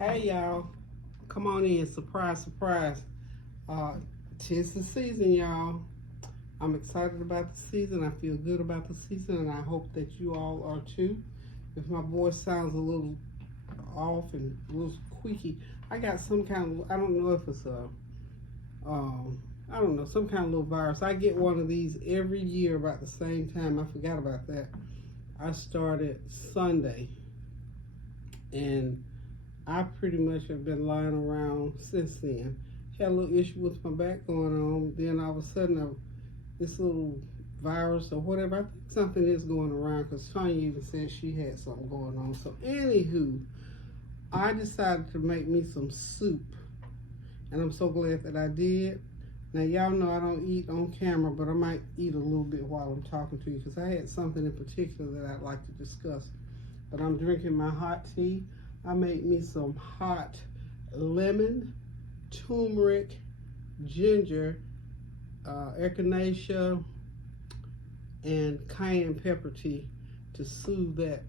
Hey y'all, come on in. Surprise, surprise. Uh, 'Tis the season, y'all. I'm excited about the season. I feel good about the season, and I hope that you all are too. If my voice sounds a little off and a little squeaky, I got some kind of, I don't know if it's um, I don't know, some kind of little virus. I get one of these every year about the same time. I forgot about that. I started Sunday, and I pretty much have been lying around since then. Had a little issue with my back going on. Then all of a sudden, this little virus or whatever, I think something is going around because Tanya even said she had something going on. So, anywho, I decided to make me some soup, and I'm so glad that I did. Now, y'all know I don't eat on camera, but I might eat a little bit while I'm talking to you because I had something in particular that I'd like to discuss. But I'm drinking my hot tea. I made me some hot lemon, turmeric, ginger, echinacea, and cayenne pepper tea to soothe that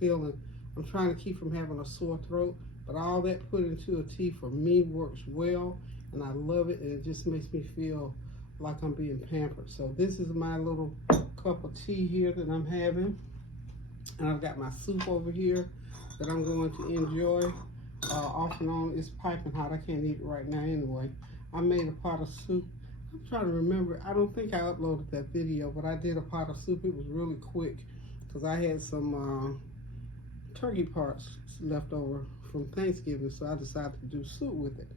feeling. I'm trying to keep from having a sore throat, but all that put into a tea for me works well, and I love it, and it just makes me feel like I'm being pampered. So this is my little cup of tea here that I'm having, and I've got my soup over here that I'm going to enjoy. Off and on, it's piping hot. I can't eat it right now anyway. I made a pot of soup. I'm trying to remember. I don't think I uploaded that video, but I did a pot of soup. It was really quick because I had some turkey parts left over from Thanksgiving, so I decided to do soup with it.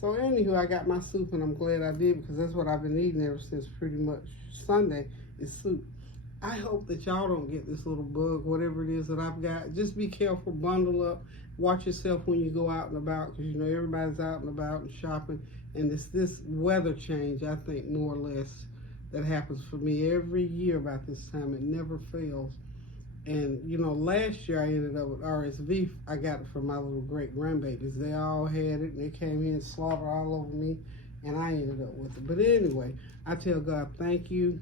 So anywho, I got my soup, and I'm glad I did because that's what I've been eating ever since pretty much Sunday is soup. I hope that y'all don't get this little bug, whatever it is that I've got. Just be careful, bundle up, watch yourself when you go out and about, because you know everybody's out and about and shopping. And it's this weather change, I think, more or less, that happens for me every year about this time. It never fails. And you know, last year I ended up with RSV. I got it from my little great grandbabies. They all had it, and they came in and slaughtered all over me, and I ended up with it. But anyway, I tell God, thank you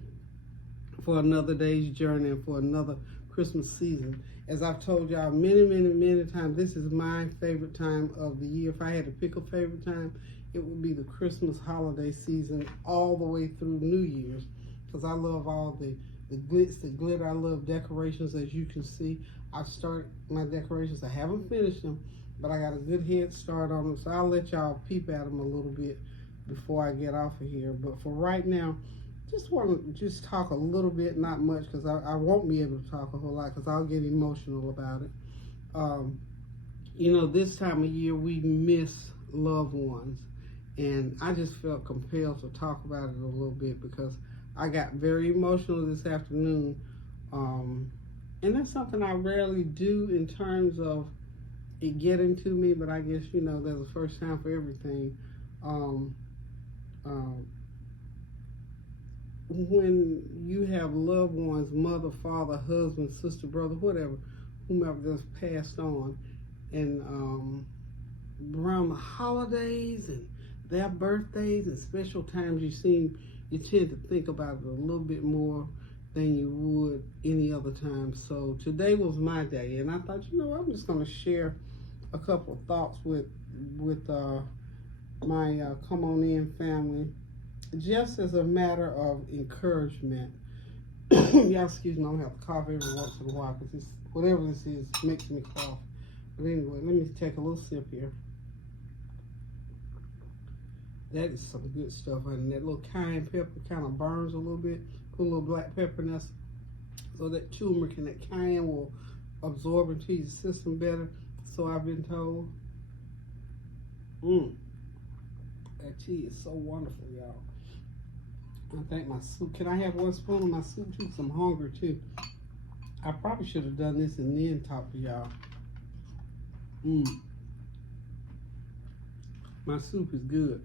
for another day's journey and for another Christmas season. As I've told y'all many times, this is my favorite time of the year. If I had to pick a favorite time, it would be the Christmas holiday season all the way through New Year's, because I love all the glitz, the glitter. I love decorations, as you can see. I've started my decorations. I haven't finished them, but I got a good head start on them, so I'll let y'all peep at them a little bit before I get off of here. But for right now, just want to talk a little bit, not much, because I won't be able to talk a whole lot because I'll get emotional about it. You know, this time of year we miss loved ones, and I just felt compelled to talk about it a little bit because I got very emotional this afternoon, and that's something I rarely do in terms of it getting to me, but I guess, you know, there's a first time for everything. When you have loved ones, mother, father, husband, sister, brother, whatever, whomever just passed on, and around the holidays and their birthdays and special times, you tend to think about it a little bit more than you would any other time. So today was my day, and I thought, you know, I'm just going to share a couple of thoughts with my Come On In family, just as a matter of encouragement. Y'all excuse me, I'm gonna have to cough every once in a while because whatever this is makes me cough. But anyway, let me take a little sip here. That is some good stuff, and that little cayenne pepper kind of burns a little bit. Put a little black pepper in there so that turmeric and that cayenne will absorb into your system better. So I've been told. That tea is so wonderful, y'all. I think my soup, can I have one spoon of my soup too? Because I'm hungry too. I probably should have done this and then talked to y'all. My soup is good.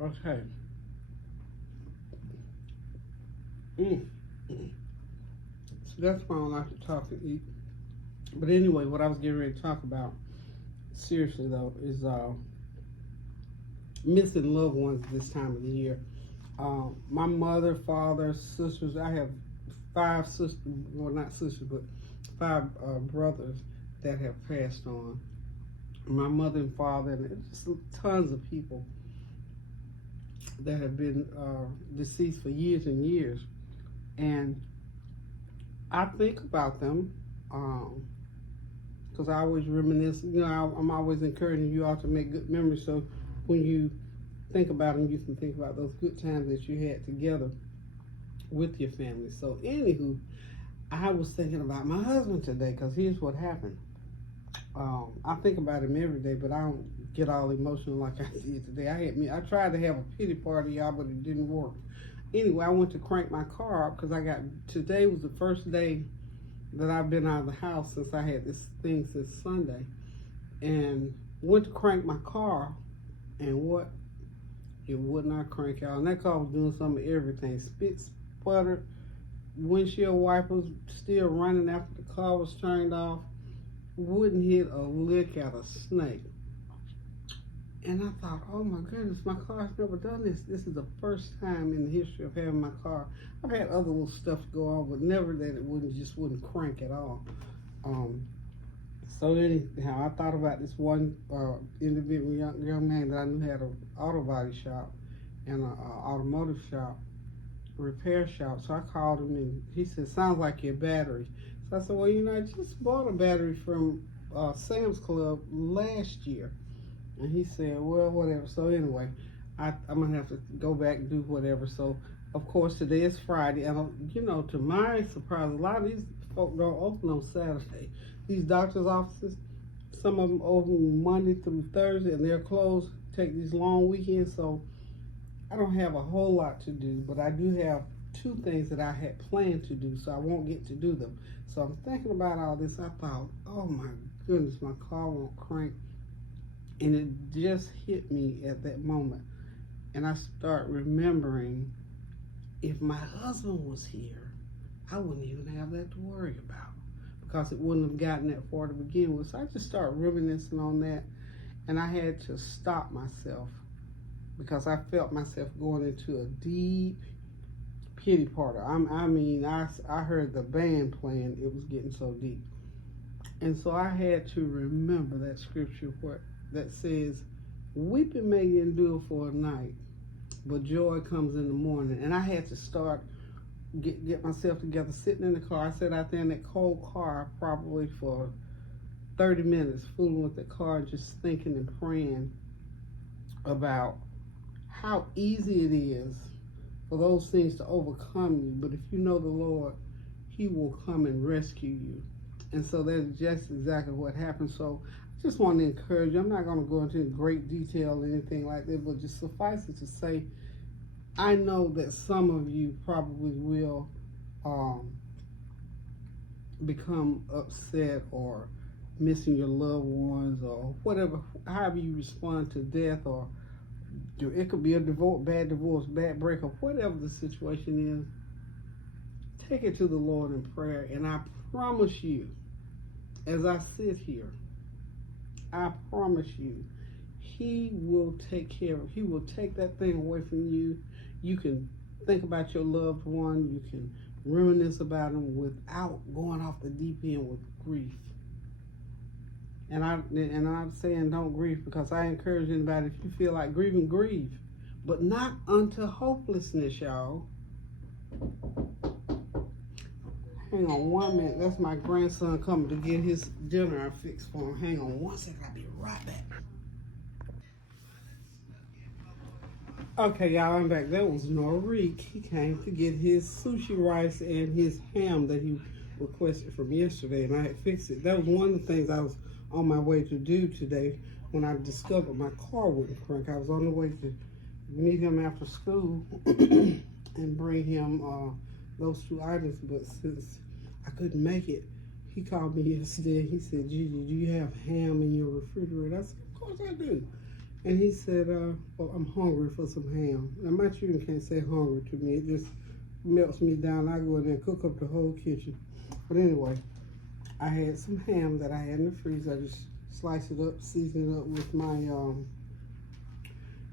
Okay. So that's why I don't like to talk and eat. But anyway, what I was getting ready to talk about, seriously though, is missing loved ones this time of the year. My mother, father, sisters, I have 5 sisters, well not sisters, but 5 brothers that have passed on. my mother and father, and just tons of people that have been deceased for years and years. And I think about them because I always reminisce. I'm always encouraging you all to make good memories. So when you think about them, you can think about those good times that you had together with your family. So anywho, I was thinking about my husband today because here's what happened. I think about him every day, but I don't get all emotional like I did today. I tried to have a pity party, y'all, but it didn't work. Anyway, I went to crank my car up because today was the first day that I've been out of the house since I had this thing since Sunday, and went to crank my car, and what? It would not crank out, and that car was doing some of everything. Spit, sputter, windshield wipers still running after the car was turned off. Wouldn't hit a lick at a snake. And I thought, oh my goodness, my car's never done this. This is the first time in the history of having my car. I've had other little stuff go on, but never that it wouldn't crank at all. So anyhow, I thought about this one individual young man that I knew had an auto body shop and an automotive shop, repair shop. So I called him and he said, sounds like your battery. So I said, well, I just bought a battery from Sam's Club last year. And he said, well, whatever. So anyway, I'm going to have to go back and do whatever. So, of course, today is Friday. And, to my surprise, a lot of these folk don't open on Saturday. These doctor's offices, some of them open Monday through Thursday, and they're closed, take these long weekends. So I don't have a whole lot to do, but I do have 2 things that I had planned to do, so I won't get to do them. So I'm thinking about all this. I thought, oh my goodness, my car won't crank. And it just hit me at that moment. And I start remembering, if my husband was here, I wouldn't even have that to worry about, because it wouldn't have gotten that far to begin with. So I just started reminiscing on that, and I had to stop myself because I felt myself going into a deep pity party. I heard the band playing. It was getting so deep. And so I had to remember that scripture that says, weeping may endure for a night, but joy comes in the morning. And I had to start, get myself together, sitting in the car. I sat out there in that cold car probably for 30 minutes, fooling with the car, just thinking and praying about how easy it is for those things to overcome you. But if you know the Lord, He will come and rescue you. And so that's just exactly what happened. So I just want to encourage you. I'm not going to go into great detail or anything like that, but just suffice it to say, I know that some of you probably will become upset or missing your loved ones or whatever, however you respond to death, or it could be a bad divorce, bad breakup, whatever the situation is. Take it to the Lord in prayer, and I promise you, as I sit here, I promise you, He will take care of it. He will take that thing away from you. You can think about your loved one. You can reminisce about them without going off the deep end with grief. And I'm saying don't grieve, because I encourage anybody, if you feel like grieving, grieve. But not unto hopelessness, y'all. Hang on 1 minute. That's my grandson coming to get his dinner I fixed for him. Hang on 1 second. I'll be right back. Okay, y'all, I'm back. That was Norik. He came to get his sushi rice and his ham that he requested from yesterday, and I had fixed it. That was one of the things I was on my way to do today when I discovered my car wouldn't crank. I was on the way to meet him after school and bring him those 2 items, but since I couldn't make it, he called me yesterday. He said, Gigi, do you have ham in your refrigerator? I said, of course I do. And he said, well, I'm hungry for some ham. Now, my children can't say hungry to me. It just melts me down. I go in there and cook up the whole kitchen. But anyway, I had some ham that I had in the freezer. I just sliced it up, seasoned it up with my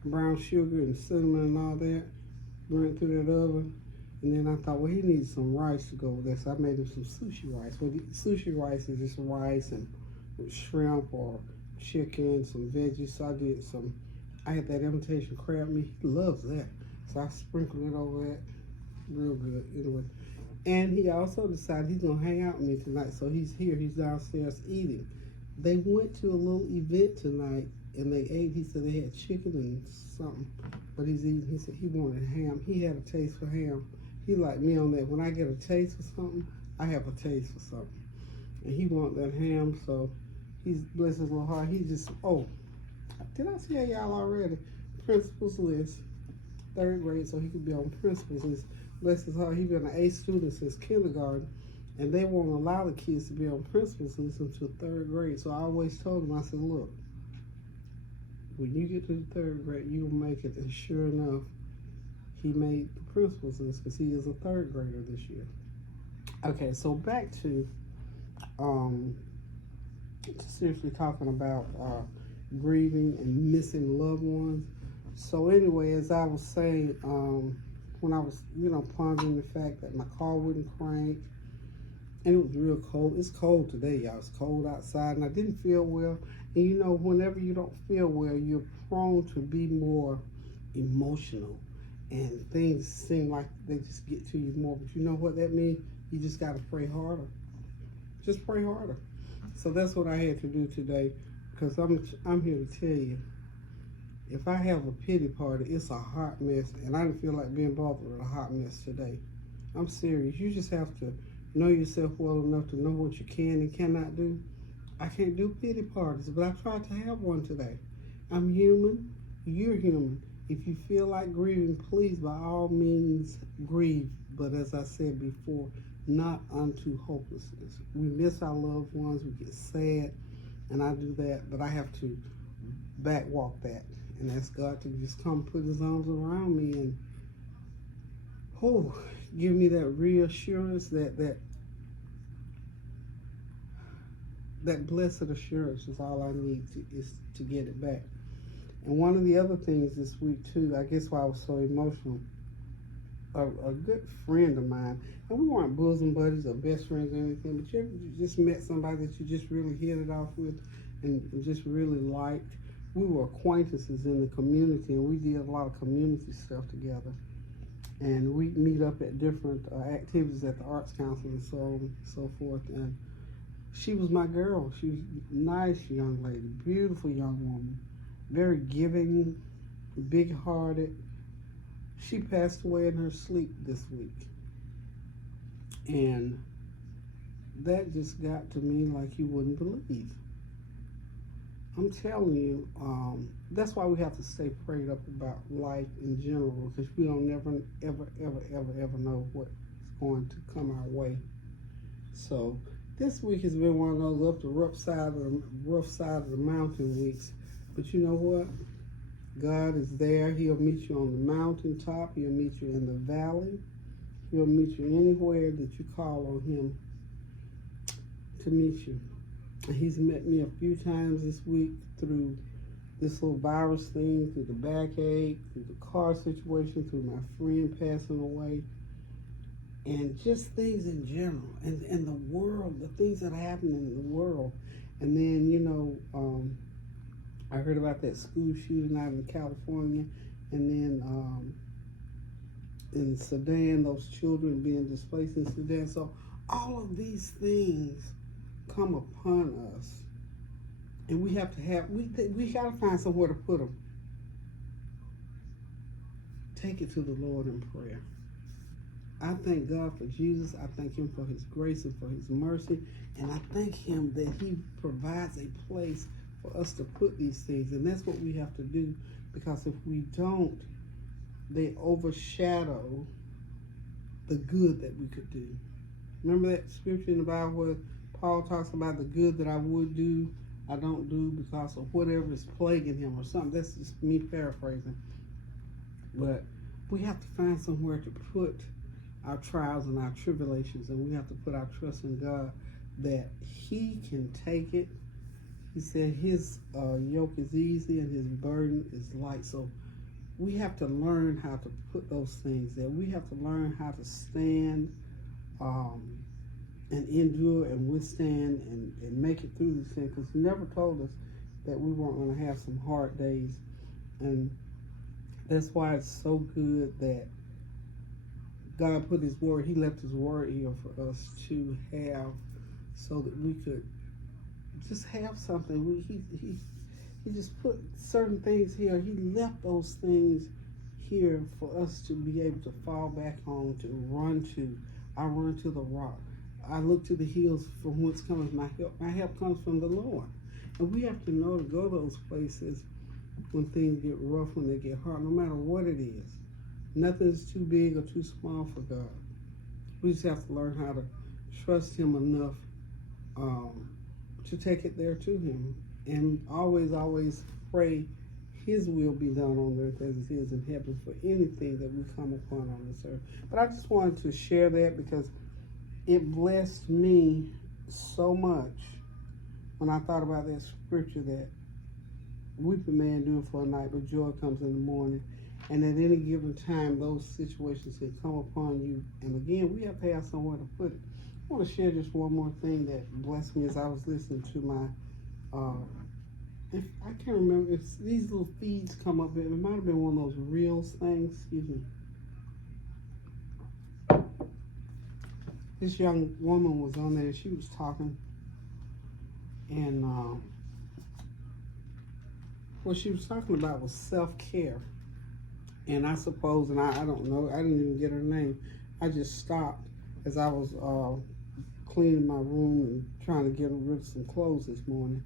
brown sugar and cinnamon and all that. Went through that oven. And then I thought, well, he needs some rice to go with this. So I made him some sushi rice. Well, the sushi rice is just rice and with shrimp or chicken, some veggies. So I did some. I had that imitation crab meat. He loves that, so I sprinkled it over that, real good. Anyway, and he also decided he's gonna hang out with me tonight. So he's here. He's downstairs eating. They went to a little event tonight and they ate. He said they had chicken and something, but he's eating. He said he wanted ham. He had a taste for ham. He like me on that. When I get a taste for something, I have a taste for something. And he wanted that ham, so he's, bless his little heart. He just, oh, did I tell y'all already? Principal's list, 3rd grade, so he could be on principal's list. Bless his heart. He's been an A student since kindergarten, and they won't allow the kids to be on principal's list until 3rd grade. So I always told him, I said, look, when you get to the 3rd grade, you'll make it. And sure enough, he made the principal's list because he is a 3rd grader this year. Okay, so back to seriously talking about grieving and missing loved ones. So anyway, as I was saying, when I was, pondering the fact that my car wouldn't crank, and it was real cold. It's cold today, y'all. It's cold outside, and I didn't feel well. And whenever you don't feel well, you're prone to be more emotional, and things seem like they just get to you more. But you know what that means? You just got to pray harder. Just pray harder. So that's what I had to do today, because I'm here to tell you, if I have a pity party, it's a hot mess, and I didn't feel like being bothered with a hot mess today. I'm serious. You just have to know yourself well enough to know what you can and cannot do. I can't do pity parties, but I tried to have one today. I'm human. You're human. If you feel like grieving, please, by all means, grieve. But as I said before, not unto hopelessness. We miss our loved ones. We get sad, and I do that. But I have to backwalk that and ask God to just come put his arms around me and give me that reassurance, that blessed assurance is all I need to get it back. And one of the other things this week too, I guess why I was so emotional, a good friend of mine, and we weren't bosom buddies or best friends or anything, but you just met somebody that you just really hit it off with and just really liked. We were acquaintances in the community, and we did a lot of community stuff together. And we meet up at different activities at the Arts Council and so on and so forth. And she was my girl. She was a nice young lady, beautiful young woman, very giving, big-hearted. She passed away in her sleep this week. And that just got to me like you wouldn't believe. I'm telling you, that's why we have to stay prayed up about life in general, because we don't never, ever know what's going to come our way. So this week has been one of those up the rough side of the mountain weeks. But you know what? God is there. He'll meet you on the mountaintop. He'll meet you in the valley. He'll meet you anywhere that you call on him to meet you. And he's met me a few times this week through this little virus thing, through the backache, through the car situation, through my friend passing away, and just things in general, and the world, the things that are happening in the world. And then, I heard about that school shooting out in California, and then in Sudan, those children being displaced in Sudan. So all of these things come upon us, and we have to we got to find somewhere to put them. Take it to the Lord in prayer. I thank God for Jesus. I thank him for his grace and for his mercy, and I thank him that he provides a place for us to put these things. And that's what we have to do, because if we don't, they overshadow the good that we could do. Remember that scripture in the Bible where Paul talks about the good that I would do, I don't do because of whatever is plaguing him or something. That's just me paraphrasing. But we have to find somewhere to put our trials and our tribulations, and we have to put our trust in God that he can take it. He said his yoke is easy and his burden is light. So we have to learn how to put those things there. We have to learn how to stand and endure and withstand and make it through these things, because he never told us that we weren't going to have some hard days. And that's why it's so good that God put his word, he left his word here for us to have, so that we could just have something. He just put certain things here. He left those things here for us to be able to fall back on, to run to. I run to the rock. I look to the hills from whence cometh my help. My help comes from the Lord. And we have to know to go those places when things get rough, when they get hard, no matter what it is. Nothing is too big or too small for God. We just have to learn how to trust him enough to take it there to him. And always pray his will be done on earth as it is in heaven for anything that we come upon on this earth. But I just wanted to share that because it blessed me so much when I thought about that scripture that weeping may endure for a night, but joy comes in the morning. And at any given time, those situations can come upon you. And again, we have to have somewhere to put it. I want to share just one more thing that blessed me as I was listening to my, if I can't remember, if these little feeds come up, it might have been one of those reels things, excuse me. This young woman was on there, she was talking, and what she was talking about was self-care. And I suppose, and I don't know, I didn't even get her name. I just stopped as I was cleaning my room and trying to get rid of some clothes this morning.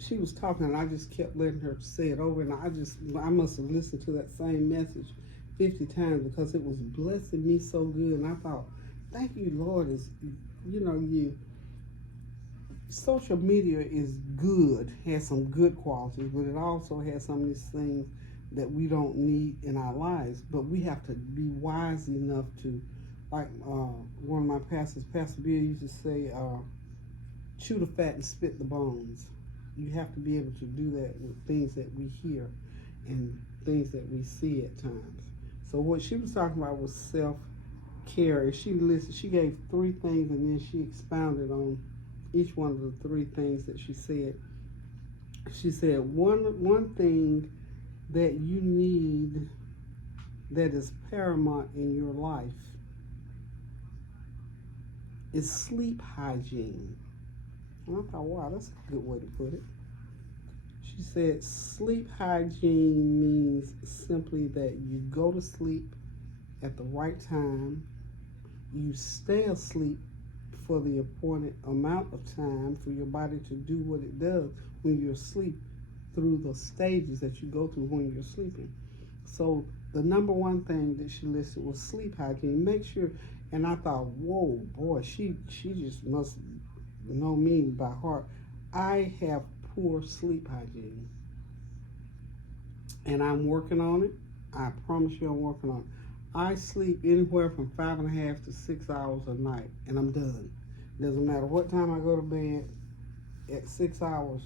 She was talking and I just kept letting her say it over, and I must have listened to that same message 50 times because it was blessing me so good. And I thought, thank you, Lord, social media is good, has some good qualities, but it also has some of these things that we don't need in our lives. But we have to be wise enough to, like one of my pastors, Pastor Bill, used to say, chew the fat and spit the bones. You have to be able to do that with things that we hear and things that we see at times. So what she was talking about was self-care. And she gave 3 things, and then she expounded on each one of the 3 things that she said. She said one thing that you need that is paramount in your life is sleep hygiene. And I thought, wow, that's a good way to put it. She said sleep hygiene means simply that you go to sleep at the right time, you stay asleep for the appointed amount of time for your body to do what it does when you're asleep, through the stages that you go through when you're sleeping. So the number one thing that she listed was sleep hygiene. Make sure, and I thought, whoa, boy, she just must know me by heart. I have poor sleep hygiene, and I'm working on it. I promise you I'm working on it. I sleep anywhere from 5.5 to 6 hours a night, and I'm done. Doesn't matter what time I go to bed, at 6 hours,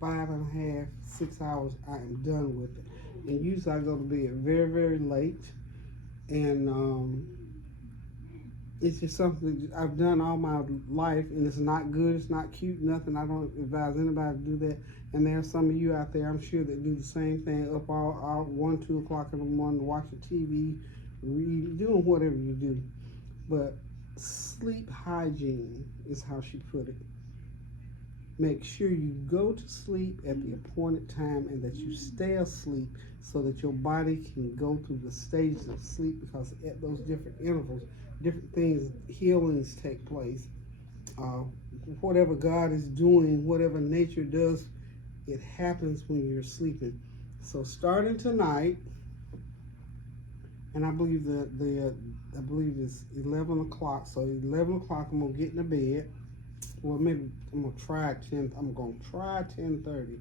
5.5, 6 hours, I am done with it. And usually I go to bed very, very late, and it's just something that I've done all my life, and it's not good, it's not cute, nothing. I don't advise anybody to do that. And there are some of you out there, I'm sure, that do the same thing, up all 1, 2 o'clock in the morning, watching TV, read, doing whatever you do. But sleep hygiene is how she put it. Make sure you go to sleep at the appointed time and that you stay asleep so that your body can go through the stages of sleep, because at those different intervals, different things, healings take place. Whatever God is doing, whatever nature does, it happens when you're sleeping. So starting tonight, and I believe I believe it's 11 o'clock. So 11 o'clock, I'm gonna get in the bed. Well, maybe I'm gonna try 10:30,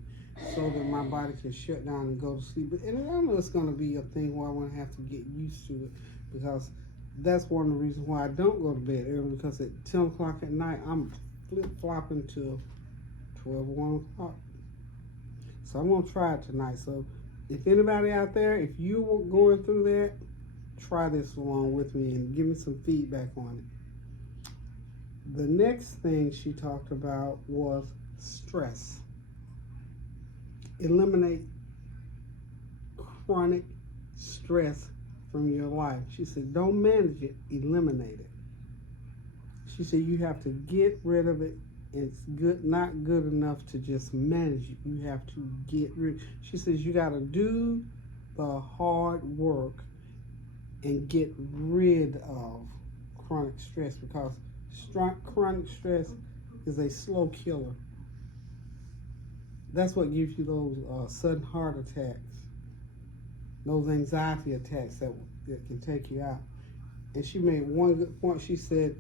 so that my body can shut down and go to sleep. And I know it's gonna be a thing where I'm gonna have to get used to it, because that's one of the reasons why I don't go to bed early, because at 10 o'clock at night, I'm flip-flopping till 12 or 1 o'clock. So I'm gonna try it tonight. So if anybody out there, if you were going through that, try this along with me and give me some feedback on it. The next thing she talked about was stress. Eliminate chronic stress from your life. She said, don't manage it, eliminate it. She said, you have to get rid of it. It's not good enough to just manage it. You have to get rid. She says, you got to do the hard work and get rid of chronic stress, because chronic stress is a slow killer. That's what gives you those sudden heart attacks, those anxiety attacks that can take you out. And she made one good point. She said,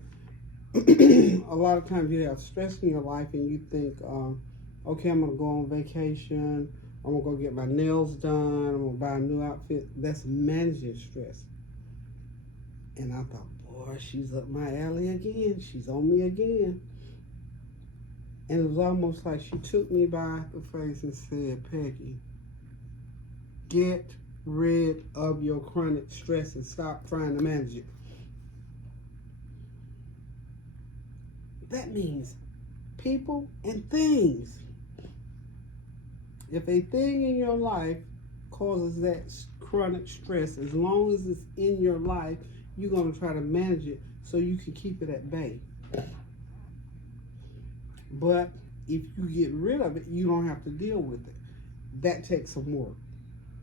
a lot of times you have stress in your life and you think, okay, I'm going to go on vacation. I'm going to go get my nails done. I'm going to buy a new outfit. That's managing stress. And I thought, boy, she's up my alley again. She's on me again. And it was almost like she took me by the face and said, Peggy, get rid of your chronic stress and stop trying to manage it. That means people and things. If a thing in your life causes that chronic stress, as long as it's in your life, you're going to try to manage it so you can keep it at bay. But if you get rid of it, you don't have to deal with it. That takes some work.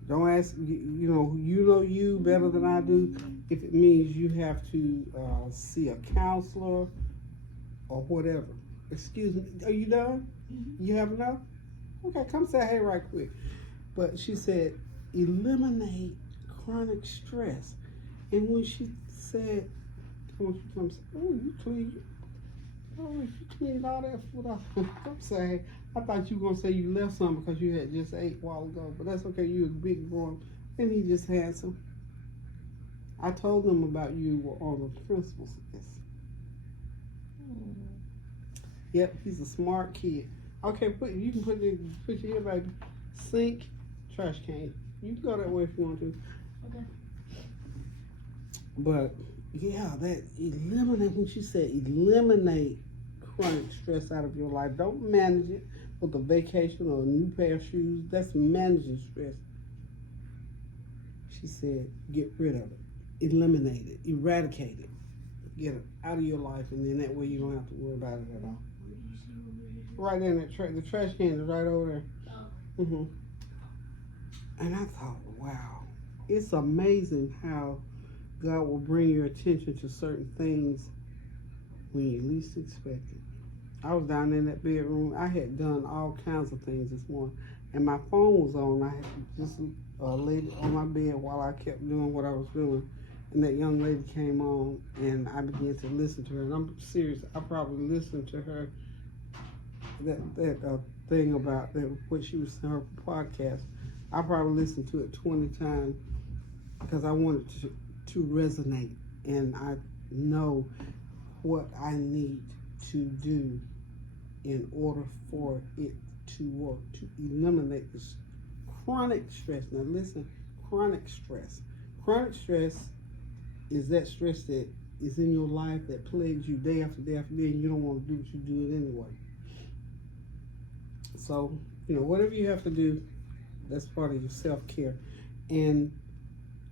Don't ask, you know you better than I do. If it means you have to see a counselor or whatever. Excuse me, are you done? Mm-hmm. You have enough? Okay, come say hey right quick. But she said, eliminate chronic stress. And when she said, I want you to come say, oh, you clean. Oh, you cleaned all that food off. I'm saying, I thought you were going to say you left some because you had just ate a while ago. But that's okay, you a big grown. And he just had some. I told them about you on the principal's list. Yep, he's a smart kid. Okay, you can put your here, baby. Sink, trash can. You can go that way if you want to. Okay. But yeah, that eliminate. When she said eliminate chronic stress out of your life, don't manage it with a vacation or a new pair of shoes. That's managing stress. She said, get rid of it, eliminate it, eradicate it, get it out of your life, and then that way you don't have to worry about it at all. Right there in that the trash can is right over there. Mm-hmm. And I thought, wow, it's amazing how God will bring your attention to certain things when you least expect it. I was down in that bedroom. I had done all kinds of things this morning, and my phone was on. I had just laid on my bed while I kept doing what I was doing. And that young lady came on, and I began to listen to her. And I'm serious, I probably listened to her, that thing about that, what she was saying, her podcast. I probably listened to it 20 times because I wanted to resonate. And I know what I need to do in order for it to work, to eliminate this chronic stress. Now listen, chronic stress. Chronic stress is that stress that is in your life that plagues you day after day after day, and you don't want to do it, you do it anyway. So, whatever you have to do, that's part of your self-care. And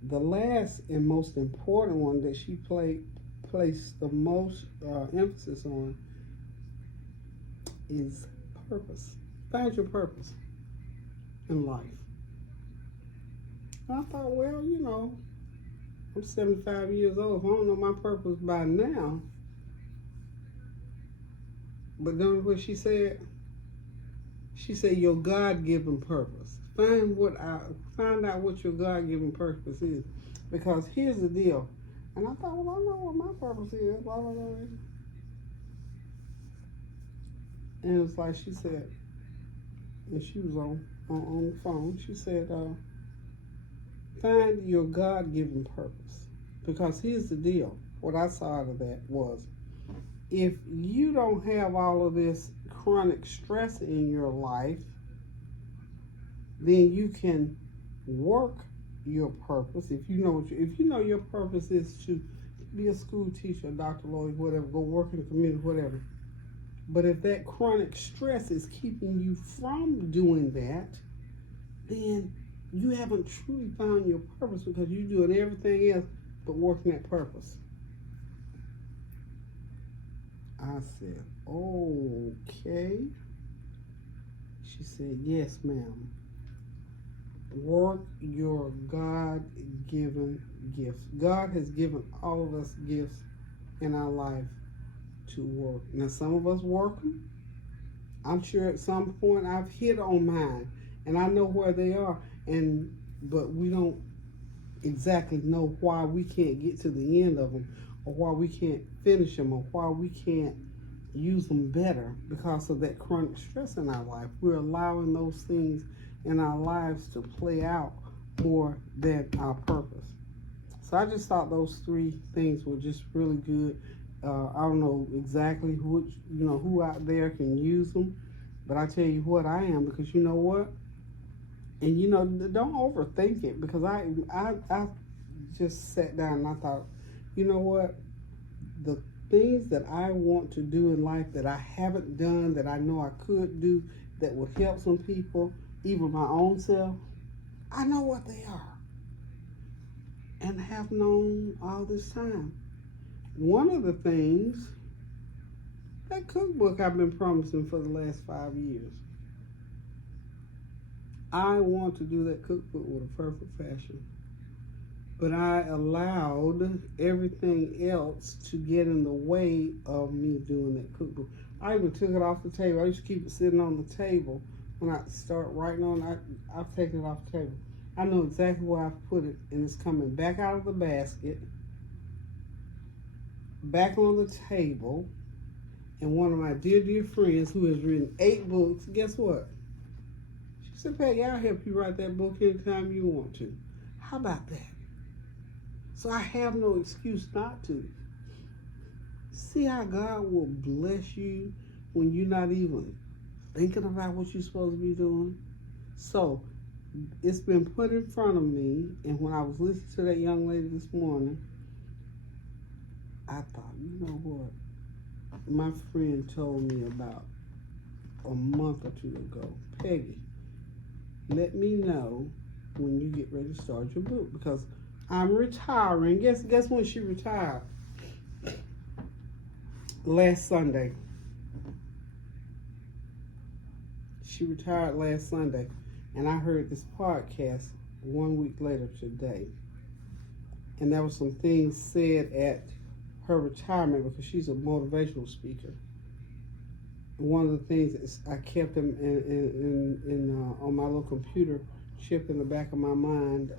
the last and most important one that she placed the most emphasis on is purpose. Find your purpose in life. And I thought, well, I'm 75 years old. If I don't know my purpose by now. But then what she said your God-given purpose. Find out what your God-given purpose is. Because here's the deal. And I thought, well, I know what my purpose is. Blah, blah, blah. And it's like she said, and she was on the phone, she said, find your God-given purpose. Because here's the deal. What I saw out of that was, if you don't have all of this chronic stress in your life, then you can work your purpose. If you know your purpose is to be a school teacher, a doctor, lawyer, whatever, go work in the community, whatever. But if that chronic stress is keeping you from doing that, then you haven't truly found your purpose, because you're doing everything else but working that purpose. I said, okay. She said, yes, ma'am. Work your God-given gifts. God has given all of us gifts in our life to work. Now, some of us work them. I'm sure at some point I've hit on mine, and I know where they are, but we don't exactly know why we can't get to the end of them, or why we can't finish them, or why we can't use them better because of that chronic stress in our life. We're allowing those things in our lives to play out more than our purpose. So I just thought those three things were just really good. I don't know exactly who out there can use them, but I tell you what, I am, because you know what? And don't overthink it, because I just sat down and I thought, you know what? The things that I want to do in life that I haven't done, that I know I could do, that would help some people, even my own self, I know what they are, and have known all this time. One of the things, that cookbook I've been promising for the last 5 years. I want to do that cookbook with a perfect fashion. But I allowed everything else to get in the way of me doing that cookbook. I even took it off the table. I used to keep it sitting on the table. When I start writing on it, I've taken it off the table. I know exactly where I've put it, and it's coming back out of the basket, back on the table. And one of my dear friends who has written 8 books, guess what? She said, Peggy, I'll help you write that book anytime you want to. How about that? So I have no excuse not to. See how God will bless you when you're not even thinking about what you're supposed to be doing? So it's been put in front of me, and when I was listening to that young lady this morning, I thought, you know what? My friend told me about a month or 2 ago, Peggy, let me know when you get ready to start your book, because I'm retiring. Guess when she retired? Last Sunday. She retired last Sunday, and I heard this podcast 1 week later today, and there were some things said at her retirement, because she's a motivational speaker. One of the things is I kept them on my little computer chip in the back of my mind,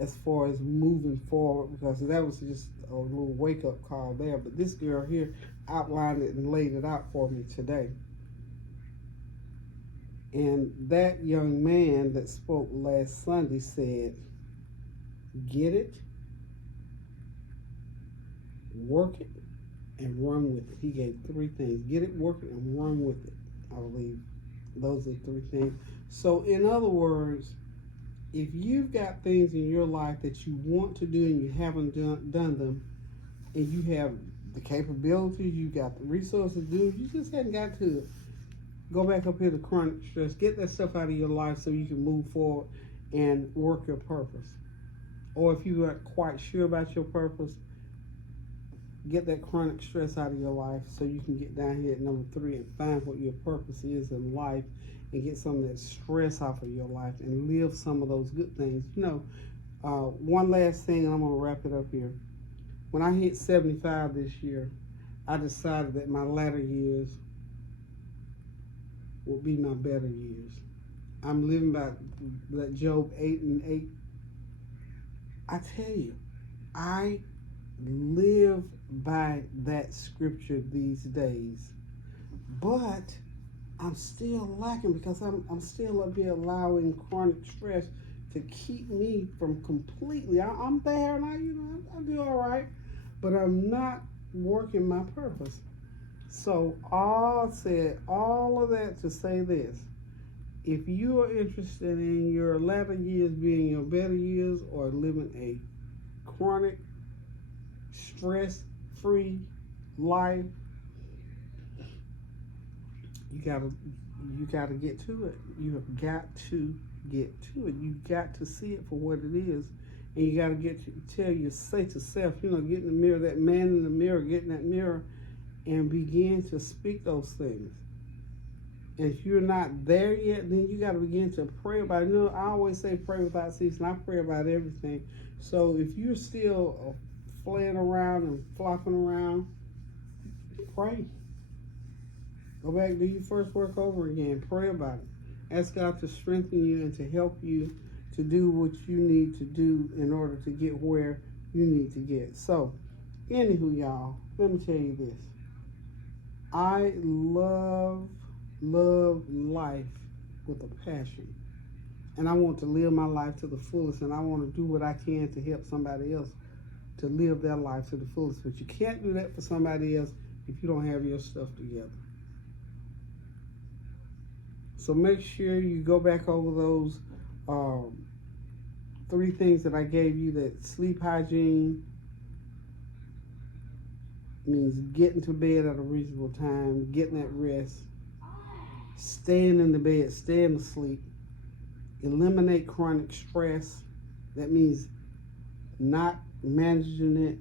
as far as moving forward, because that was just a little wake-up call there. But this girl here outlined it and laid it out for me today. And that young man that spoke last Sunday said, get it, work it, and run with it. He gave 3 things. Get it, work it, and run with it. I believe those are 3 things. So in other words, if you've got things in your life that you want to do and you haven't done them, and you have the capabilities, you got the resources to do, you just haven't got to it, go back up here to chronic stress. Get that stuff out of your life so you can move forward and work your purpose. Or if you aren't quite sure about your purpose, get that chronic stress out of your life so you can get down here at number 3 and find what your purpose is in life, and get some of that stress off of your life and live some of those good things. One last thing, and I'm going to wrap it up here. When I hit 75 this year, I decided that my latter years will be my better years. I'm living by that Job 8:8. I tell you, I live by that scripture these days, but I'm still lacking, because I'm still up here allowing chronic stress to keep me from completely. I'm there, and I do all right, but I'm not working my purpose. So all of that to say this: if you are interested in your latter years being your better years, or living a chronic stress-free life, you gotta get to it. You have got to get to it. You got to see it for what it is, and you gotta say to self, get in the mirror, that man in the mirror, get in that mirror, and begin to speak those things. And if you're not there yet, then you got to begin to pray about it. I always say pray without ceasing. I pray about everything. So if you're still flaying around and flopping around, pray. Go back, do your first work over again. Pray about it. Ask God to strengthen you and to help you to do what you need to do in order to get where you need to get. So, anywho, y'all, let me tell you this. I love life with a passion. And I want to live my life to the fullest, and I want to do what I can to help somebody else to live their life to the fullest. But you can't do that for somebody else if you don't have your stuff together. So make sure you go back over those 3 things that I gave you. That sleep hygiene means getting to bed at a reasonable time, getting that rest, staying in the bed, staying asleep, eliminate chronic stress. That means not managing it,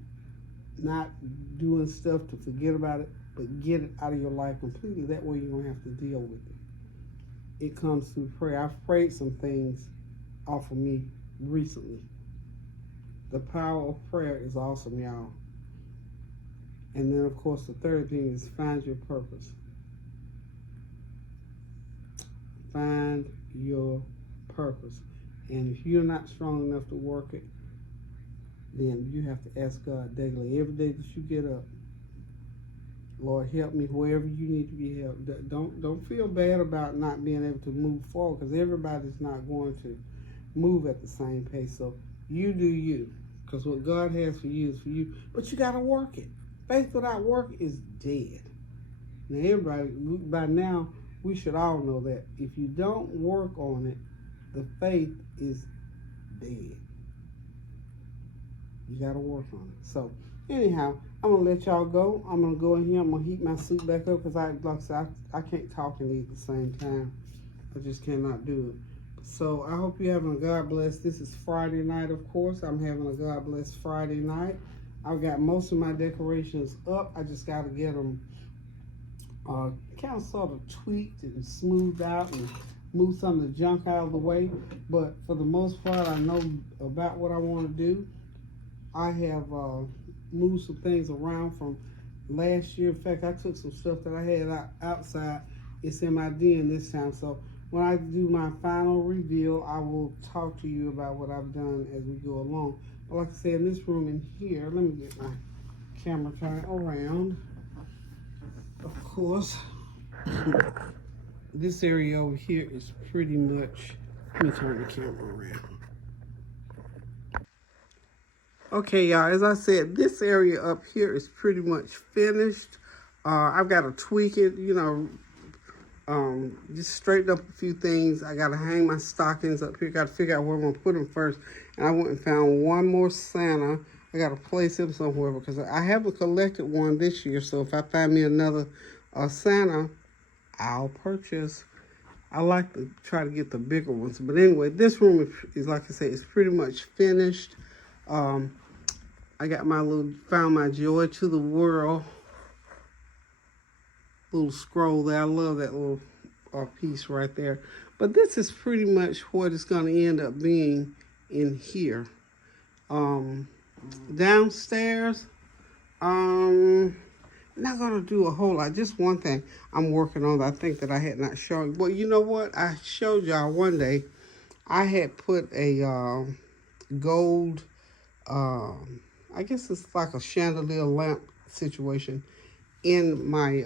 not doing stuff to forget about it, but get it out of your life completely. That way you don't have to deal with it. It comes through prayer. I've prayed some things off of me recently. The power of prayer is awesome, y'all. And then, of course, the third thing is find your purpose. Find your purpose. And if you're not strong enough to work it, then you have to ask God daily, every day that you get up, Lord, help me wherever you need to be helped. Don't feel bad about not being able to move forward, because everybody's not going to move at the same pace. So you do you, because what God has for you is for you. But you got to work it. Faith without work is dead. Now, everybody, by now, we should all know that. If you don't work on it, the faith is dead. You got to work on it. So, anyhow, I'm going to let y'all go. I'm going to go in here. I'm going to heat my soup back up because, like I said, I can't talk and eat at the same time. I just cannot do it. So, I hope you're having a God bless. This is Friday night, of course. I'm having a God bless Friday night. I've got most of my decorations up. I just got to get them kind of sort of tweaked and smoothed out and move some of the junk out of the way. But for the most part, I know about what I want to do. I have moved some things around from last year. In fact, I took some stuff that I had outside. It's in my den this time. So when I do my final reveal, I will talk to you about what I've done as we go along. But like I said, in this room in here, let me get my camera turned around. Of course, this area over here is pretty much, let me turn the camera around. Okay, y'all, as I said, this area up here is pretty much finished. I've got to tweak it, just straighten up a few things. I got to hang my stockings up here. Got to figure out where I'm going to put them first. And I went and found one more Santa. I got to place him somewhere because I haven't collected one this year. So if I find me another Santa, I'll purchase. I like to try to get the bigger ones. But anyway, this room is like I say, it's pretty much finished. I got found my Joy to the World little scroll there. I love that little piece right there. But this is pretty much what it's going to end up being in here. Downstairs, not going to do a whole lot. Just one thing I'm working on that I think that I had not shown. Well, you know what? I showed y'all one day. I had put a gold, I guess it's like a chandelier lamp situation in my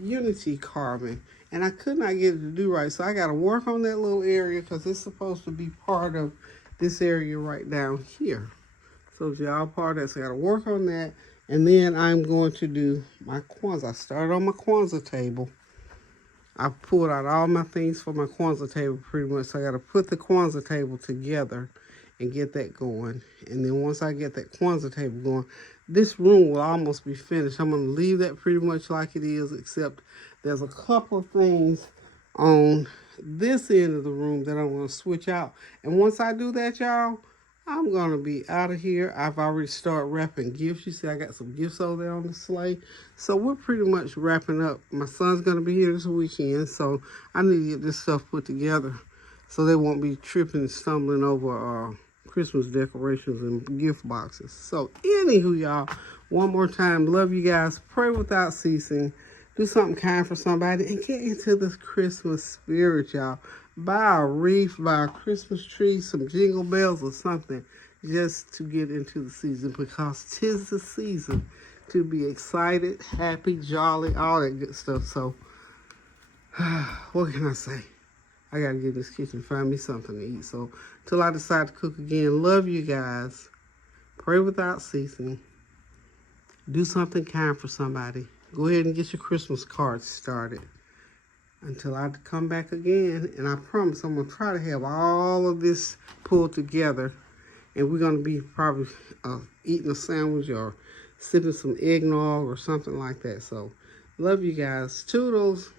Unity carving, and I could not get it to do right. So I got to work on that little area because it's supposed to be part of this area right down here. So it's all part of that. So I got to work on that, and then I'm going to do my Kwanzaa. I started on my Kwanzaa table. I pulled out all my things for my Kwanzaa table pretty much. So I got to put the Kwanzaa table together and get that going. And then once I get that Kwanzaa table going, this room will almost be finished. I'm going to leave that pretty much like it is, except there's a couple of things on this end of the room that I want to switch out. And once I do that, y'all, I'm going to be out of here. I've already started wrapping gifts. You see, I got some gifts over there on the sleigh. So we're pretty much wrapping up. My son's going to be here this weekend, so I need to get this stuff put together so they won't be tripping and stumbling over Christmas decorations and gift boxes. So anywho, y'all, one more time, love you guys. Pray without ceasing. Do something kind for somebody and get into this Christmas spirit, y'all. Buy a wreath, buy a Christmas tree, some jingle bells or something just to get into the season, because 'tis the season to be excited, happy, jolly, all that good stuff. So what can I say? I got to get in this kitchen and find me something to eat. So till I decide to cook again, love you guys. Pray without ceasing. Do something kind for somebody. Go ahead and get your Christmas cards started until I come back again. And I promise I'm going to try to have all of this pulled together. And we're going to be probably eating a sandwich or sipping some eggnog or something like that. So love you guys. Toodles.